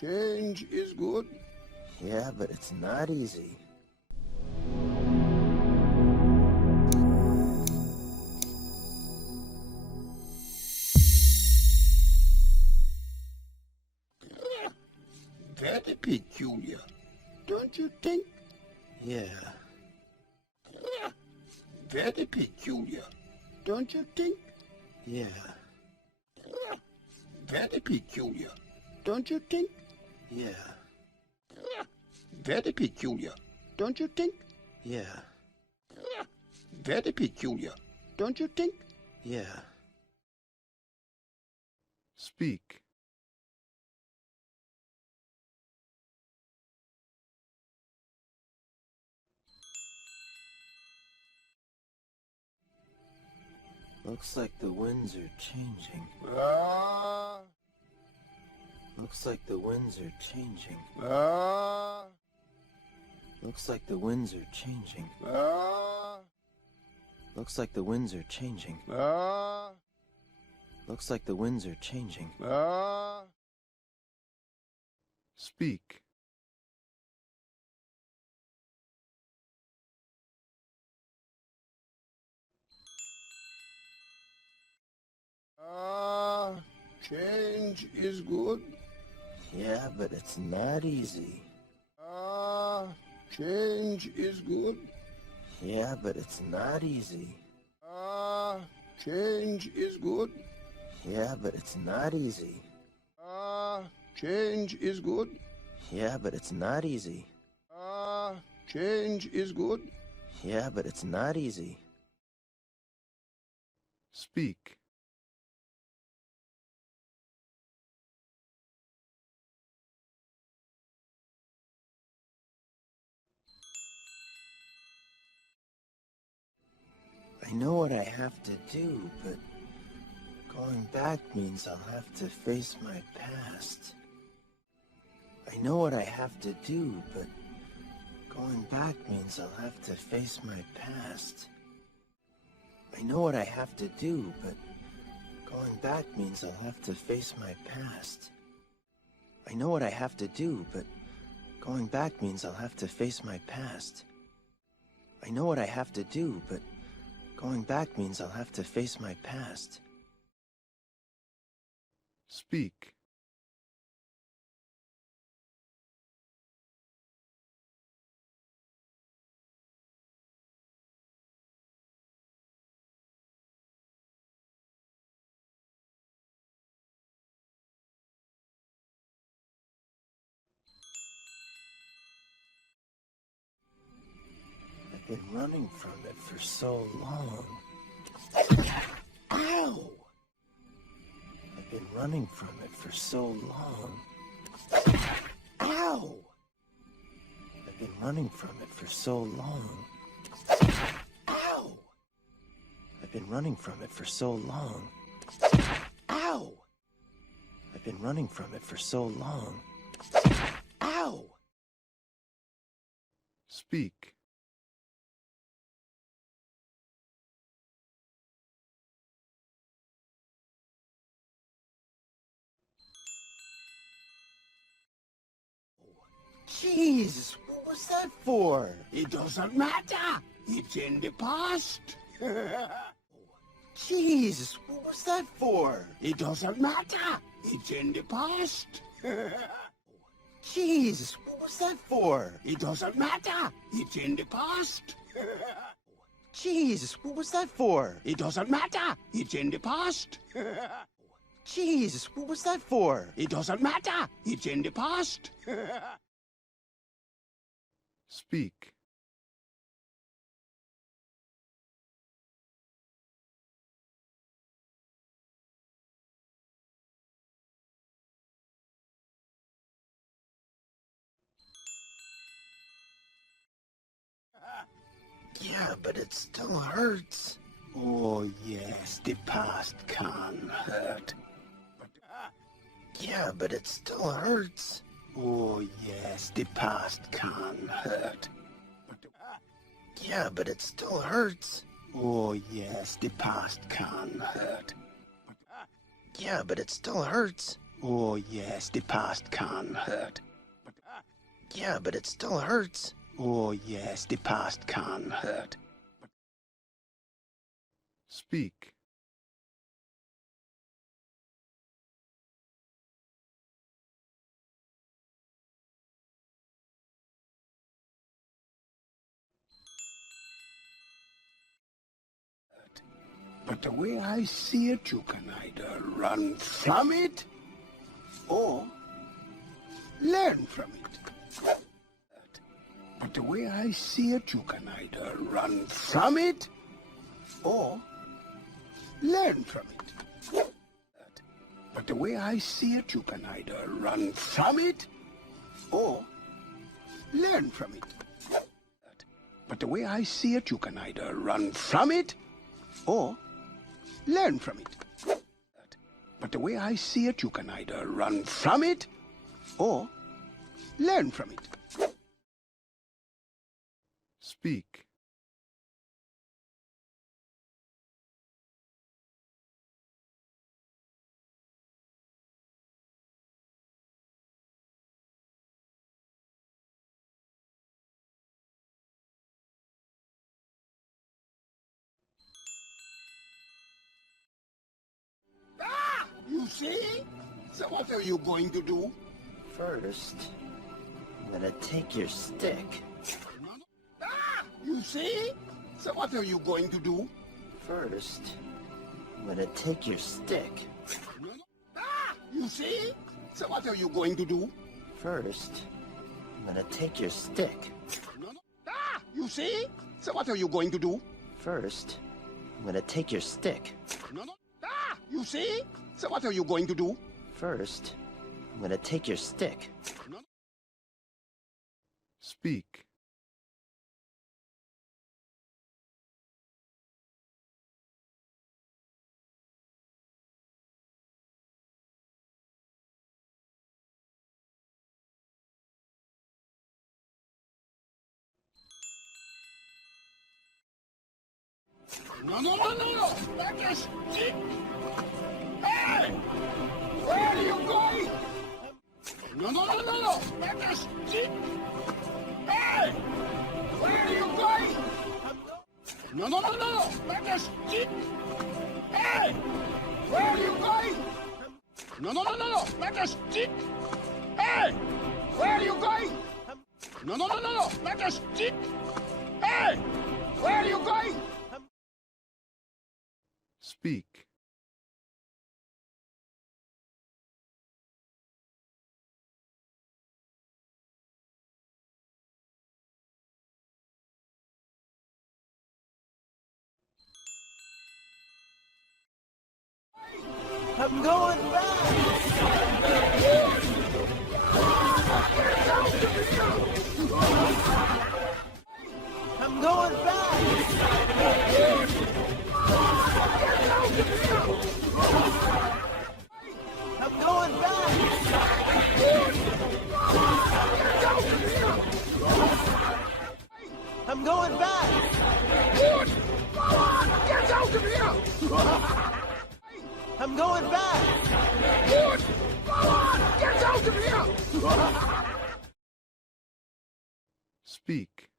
Change is good. Yeah, but it's not easy. Very peculiar, don't you think? Yeah. Very peculiar, don't you think? Yeah. Very peculiar, don't you think? Yeah. Very peculiar, don't you think? Yeah. Very peculiar, don't you think? Yeah. Speak. Looks like the winds are changing. Ah, Looks like the winds are changing. ah, Looks like the winds are changing. ah, Looks like the winds are changing. ah, Looks like the winds are changing. ah. Speak. Change is good. Yeah, but it's not easy. Change is good. Yeah, but it's not easy. Change is good. Yeah, but it's not easy. Change is good. Yeah, but it's not easy. Change is good. Yeah, but it's not easy. Speak. I know what I have to do, but going back means I'll have to face my past. I know what I have to do, but going back means I'll have to face my past. I know what I have to do, but going back means I'll have to face my past. I know what I have to do, but going back means I'll have to face my past. I know what I have to do, but going back means I'll have to face my past. Speak. I've been running from it for so long. Ow! I've been running from it for so long. Ow! I've been running from it for so long. Ow! I've been running from it for so long. Ow! I've been running from it for so long. Ow! Speak. Jeez, what was that for? It doesn't matter. It's in the past. Jeez, what was that for? It doesn't matter. It's in the past. Jeez, what was that for? It doesn't matter. It's in the past. Jeez, what was that for? It doesn't matter. It's in the past. Jeez, what was that for? It doesn't matter. It's in the past. Speak. Yeah, but it still hurts. Oh, yes, the past can hurt. Yeah, but it still hurts. Oh, yes, the past can hurt. Yeah, but it still hurts. Oh, yes, the past can hurt. Yeah, but it still hurts. Oh, yes, the past can hurt. Yeah, but it still hurts. Oh, yes, the past can hurt. Speak. But the way I see it, you can either run from it or learn from it. But the way I see it, you can either run from it or learn from it. But the way I see it, you can either run from it or learn from it. But the way I see it, you can either run from it or learn from it. But the way I see it, you can either run from it or learn from it. Speak. You see? So what are you going to do? First, I'm gonna take your stick. You see? So what are you going to do? First, I'm gonna take your stick. You see? So what are you going to do? First, I'm gonna take your stick. You see? So what are you going to do? First, I'm gonna take your stick. You see? So what are you going to do? First, I'm gonna take your stick. Speak. No. That is it. Hey! Where are you going? No. That is it. Hey! Where are you going? No. That is it. Hey! Where are you going? No. That is it. Hey! Where are you going? No. That is it. Hey! Where are you going? Speak. I'm going back! I'm going back! I'm going back! I'm going back! Get out of here! I'm going back! Get out of here! Speak.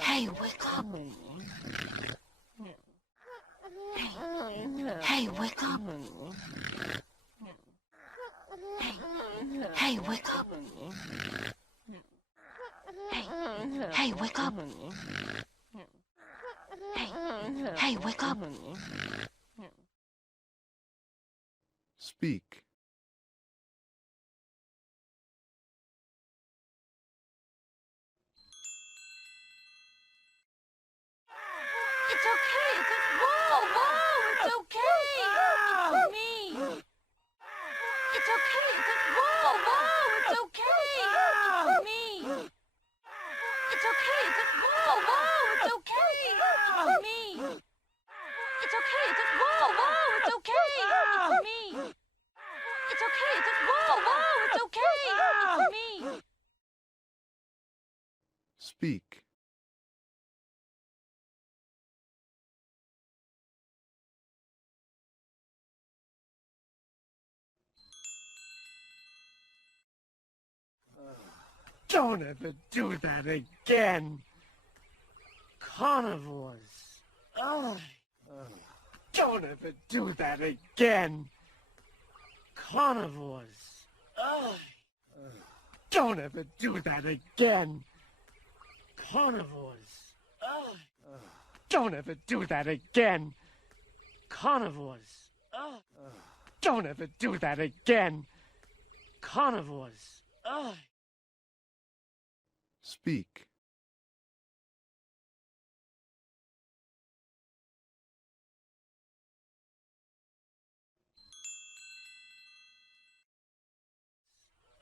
Hey, wake up. Hey, wake up. Hey, wake up. Hey, wake up. Hey, wake up. Speak. It's okay. Whoa, it's okay. It's me. It's okay. Whoa, it's okay. It's me. It's okay. Whoa, it's okay. It's me. It's okay. Whoa, it's okay. It's me. Speak. Don't ever do that again. Carnivores. Ugh. Don't ever do that again. Carnivores. Ugh. Don't ever do that again. Carnivores. Ugh. Don't ever do that again. Carnivores. Ugh. Don't ever do that again. Carnivores. Ugh. Speak.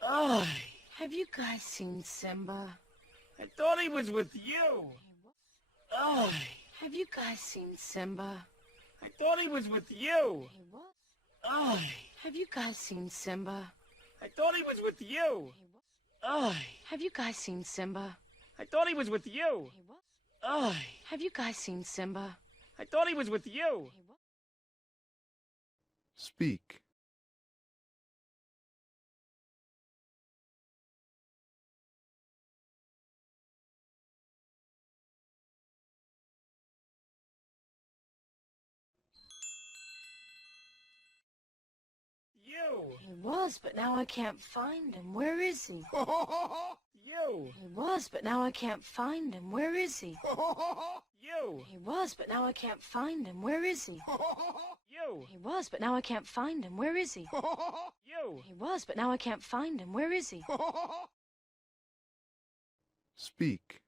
Ugh. Have you guys seen Simba? I thought he was with you. Ugh. Have you guys seen Simba? I thought he was with you. He was. Ugh. Have you guys seen Simba? I thought he was with you. He was. Ugh. Have you guys seen Simba? I thought he was with you. He was. Ugh. Have you guys seen Simba? I thought he was with you. He was. Speak. You. He was, but now I can't find him. Where is he? You. He was, but now I can't find him. Where is he? You. He was, but now I can't find him. Where is he? You. He was, but now I can't find him. Where is he? You. He was, but now I can't find him. Where is he? Speak.